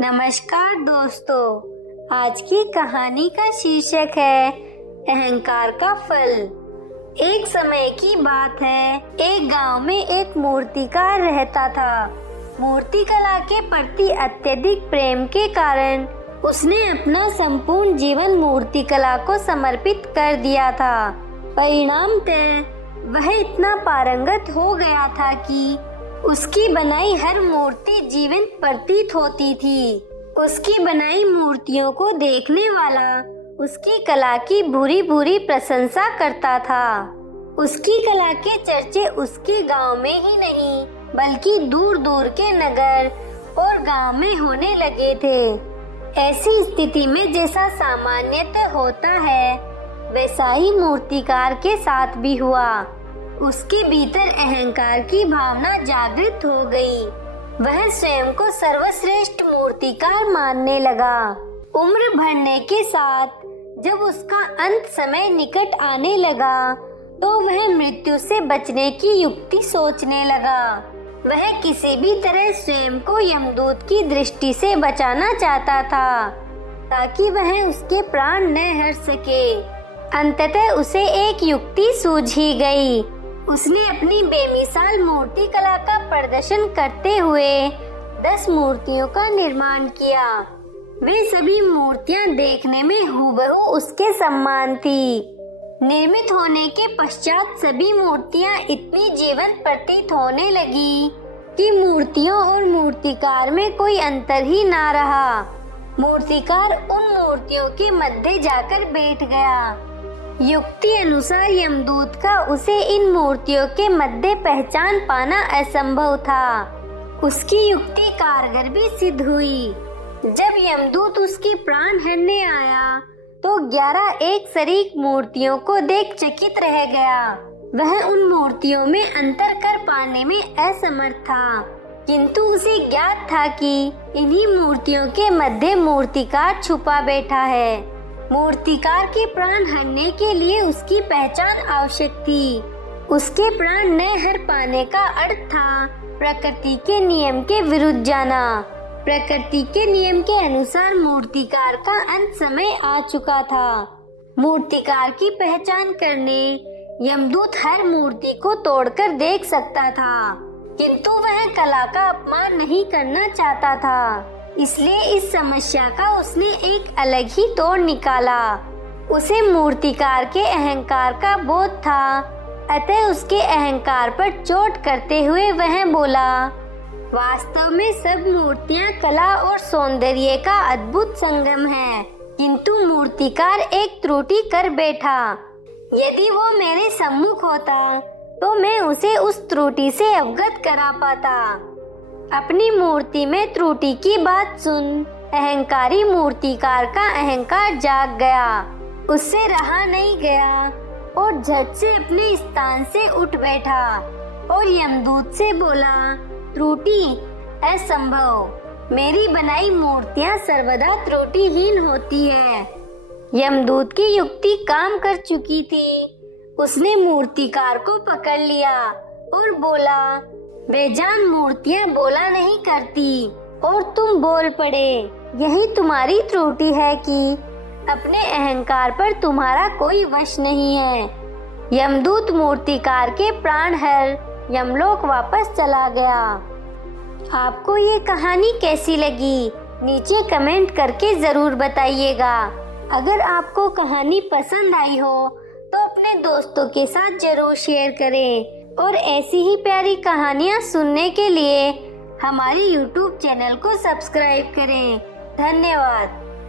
नमस्कार दोस्तों, आज की कहानी का शीर्षक है अहंकार का फल। एक समय की बात है, एक गांव में एक मूर्तिकार रहता था। मूर्तिकला के प्रति अत्यधिक प्रेम के कारण उसने अपना संपूर्ण जीवन मूर्तिकला को समर्पित कर दिया था। परिणामतः वह इतना पारंगत हो गया था कि उसकी बनाई हर मूर्ति जीवंत प्रतीत होती थी। उसकी बनाई मूर्तियों को देखने वाला उसकी कला की भूरी भूरी प्रशंसा करता था। उसकी कला के चर्चे उसके गांव में ही नहीं बल्कि दूर दूर के नगर और गांव में होने लगे थे। ऐसी स्थिति में जैसा सामान्यतः होता है वैसा ही मूर्तिकार के साथ भी हुआ। उसके भीतर अहंकार की भावना जागृत हो गई। वह स्वयं को सर्वश्रेष्ठ मूर्तिकार मानने लगा। उम्र बढ़ने के साथ जब उसका अंत समय निकट आने लगा तो वह मृत्यु से बचने की युक्ति सोचने लगा। वह किसी भी तरह स्वयं को यमदूत की दृष्टि से बचाना चाहता था ताकि वह उसके प्राण न हर सके। अंततः उसे एक युक्ति सूझी गई। उसने अपनी बेमिसाल मूर्ति कला का प्रदर्शन करते हुए 10 मूर्तियों का निर्माण किया। वे सभी मूर्तियां देखने में हूबहू उसके समान थी। निर्मित होने के पश्चात सभी मूर्तियां इतनी जीवंत प्रतीत होने लगी कि मूर्तियों और मूर्तिकार में कोई अंतर ही ना रहा। मूर्तिकार उन मूर्तियों के मध्य जाकर बैठ गया। युक्ति अनुसार यमदूत का उसे इन मूर्तियों के मध्य पहचान पाना असंभव था। उसकी युक्ति कारगर भी सिद्ध हुई। जब यमदूत उसकी प्राण हरने आया तो 11 एक सरीक मूर्तियों को देख चकित रह गया। वह उन मूर्तियों में अंतर कर पाने में असमर्थ था, किंतु उसे ज्ञात था कि इन्हीं मूर्तियों के मध्य मूर्तिकार छुपा बैठा है। मूर्तिकार के प्राण हरने के लिए उसकी पहचान आवश्यक थी। उसके प्राण न हर पाने का अर्थ था प्रकृति के नियम के विरुद्ध जाना। प्रकृति के नियम के अनुसार मूर्तिकार का अंत समय आ चुका था। मूर्तिकार की पहचान करने यमदूत हर मूर्ति को तोड़कर देख सकता था, किंतु वह कला का अपमान नहीं करना चाहता था। इसलिए इस समस्या का उसने एक अलग ही तोड़ निकाला। उसे मूर्तिकार के अहंकार का बोध था, अतः उसके अहंकार पर चोट करते हुए वह बोला, वास्तव में सब मूर्तियां कला और सौंदर्य का अद्भुत संगम है, किंतु मूर्तिकार एक त्रुटि कर बैठा। यदि वो मेरे सम्मुख होता तो मैं उसे उस त्रुटि से अवगत करा पाता। अपनी मूर्ति में त्रुटि की बात सुन अहंकारी मूर्तिकार का अहंकार जाग गया। उससे रहा नहीं गया और झट से अपने स्थान से उठ बैठा और यमदूत से बोला, त्रुटि असंभव। मेरी बनाई मूर्तियां सर्वदा त्रुटिहीन होती है। यमदूत की युक्ति काम कर चुकी थी। उसने मूर्तिकार को पकड़ लिया और बोला, बेजान मूर्तियां बोला नहीं करती और तुम बोल पड़े। यही तुम्हारी त्रुटि है कि अपने अहंकार पर तुम्हारा कोई वश नहीं है। यमदूत मूर्तिकार के प्राण हर यमलोक वापस चला गया। आपको ये कहानी कैसी लगी नीचे कमेंट करके जरूर बताइएगा। अगर आपको कहानी पसंद आई हो तो अपने दोस्तों के साथ जरूर शेयर करें और ऐसी ही प्यारी कहानियाँ सुनने के लिए हमारे YouTube चैनल को सब्सक्राइब करें। धन्यवाद।